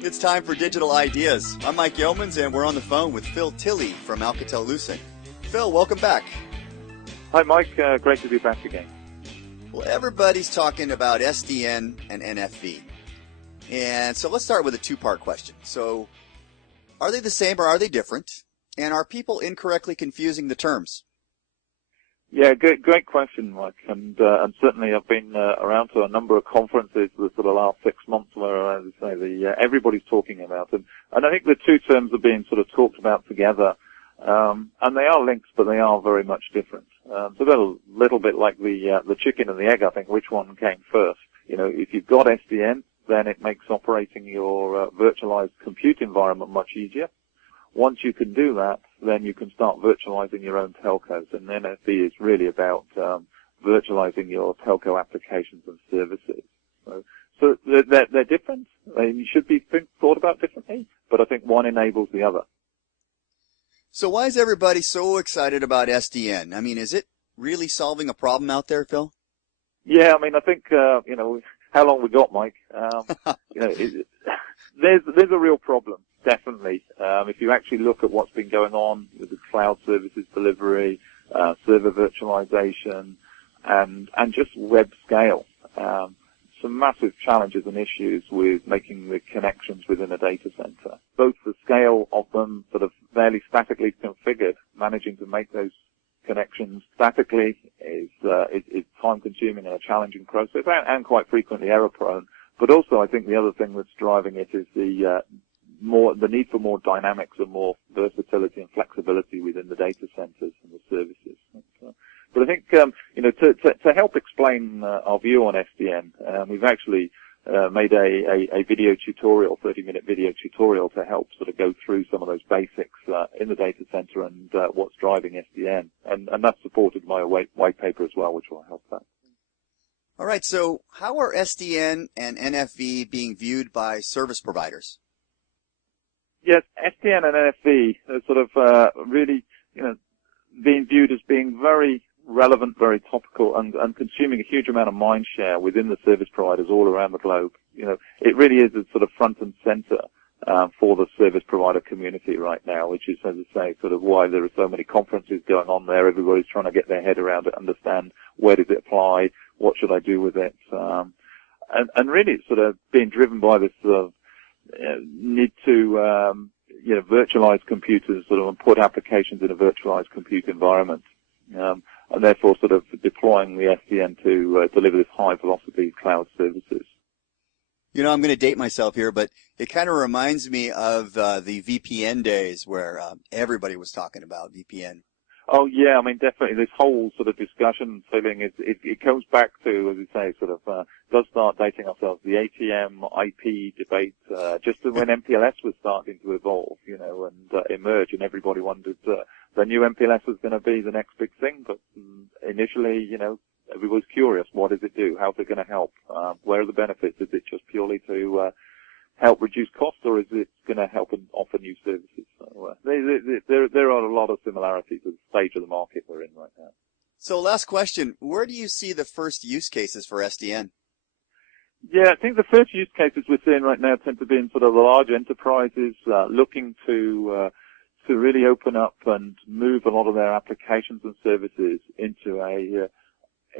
It's time for Digital Ideas. I'm Mike Yeomans, and we're on the phone with Phil Tilley from Alcatel-Lucent. Phil, welcome back. Hi, Mike. Great to be back again. Well, everybody's talking about SDN and NFV. And so let's start with a two-part question. So are they the same or are they different? And are people incorrectly confusing the terms? Yeah, great question, Mike. And certainly I've been around to a number of conferences the sort of last 6 months where, as I say, everybody's talking about them. And I think the two terms are being sort of talked about together. And they are linked, but they are very much different. So they're a little bit like the chicken and the egg, I think, which one came first. You know, if you've got SDN, then it makes operating your virtualized compute environment much easier. Once you can do that, then you can start virtualizing your own telcos. And NFV is really about virtualizing your telco applications and services. So they're different. They should be thought about differently, but I think one enables the other. So why is everybody so excited about SDN? I mean, is it really solving a problem out there, Phil? Yeah, I mean, I think, you know, how long we got, Mike? You know, there's a real problem, definitely. If you actually look at what's been going on with the cloud services delivery, server virtualization, and just web scale, some massive challenges and issues with making the connections within a data center. Both the scale of them sort of fairly statically configured, managing to make those connections statically is time consuming and a challenging process and quite frequently error prone. But also I think the other thing that's driving it is the need for more dynamics and more versatility and flexibility within the data centers and the services. But I think, you know, to help explain our view on SDN, we've actually made a video tutorial, 30-minute video tutorial to help sort of go through some of those basics in the data center and what's driving SDN. And that's supported by a white paper as well, which will help that. All right, so how are SDN and NFV being viewed by service providers? Yes, SDN and NFV are sort of really, you know, being viewed as being very relevant, very topical, and consuming a huge amount of mind share within the service providers all around the globe. You know, it really is a sort of front and center for the service provider community right now, which is, as I say, sort of why there are so many conferences going on there. Everybody's trying to get their head around it, understand where does it apply, what should I do with it, and really it's sort of being driven by this sort of need to you know, virtualize computers, sort of, and put applications in a virtualized compute environment. And therefore sort of deploying the SDN to deliver this high-velocity cloud services. You know, I'm going to date myself here, but it kind of reminds me of the VPN days where everybody was talking about VPN. Oh, yeah, I mean, definitely this whole sort of discussion feeling, it comes back to, as you say, sort of does start dating ourselves, the ATM IP debate, just when MPLS was starting to evolve, you know, and emerge, and everybody wondered the new MPLS was going to be the next big thing, but initially, you know, everybody's curious. What does it do? How's it going to help? Where are the benefits? Is it just purely to help reduce costs, or is it going to help and offer new services? So, there are a lot of similarities to the stage of the market we're in right now. So last question, where do you see the first use cases for SDN? Yeah, I think the first use cases we're seeing right now tend to be in sort of the large enterprises looking to really open up and move a lot of their applications and services into a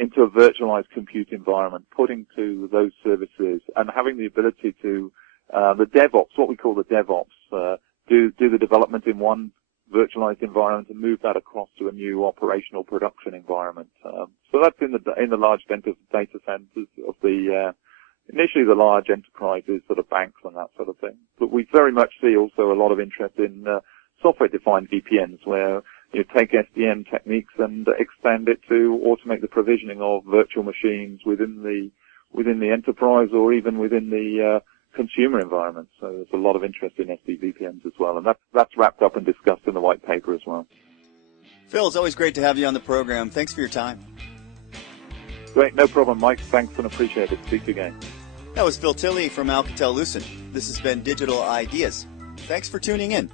virtualized compute environment, putting to those services and having the ability to the DevOps, what we call the DevOps, do the development in one virtualized environment and move that across to a new operational production environment. So that's in the large data centers of the initially the large enterprises, sort of banks and that sort of thing. But we very much see also a lot of interest in software-defined VPNs, where you take SDN techniques and extend it to automate the provisioning of virtual machines within the enterprise or even within the consumer environment. So there's a lot of interest in SDVPNs as well, and that's wrapped up and discussed in the white paper as well. Phil, it's always great to have you on the program. Thanks for your time. Great, no problem, Mike. Thanks and appreciate it. Speak again. That was Phil Tilley from Alcatel-Lucent. This has been Digital Ideas. Thanks for tuning in.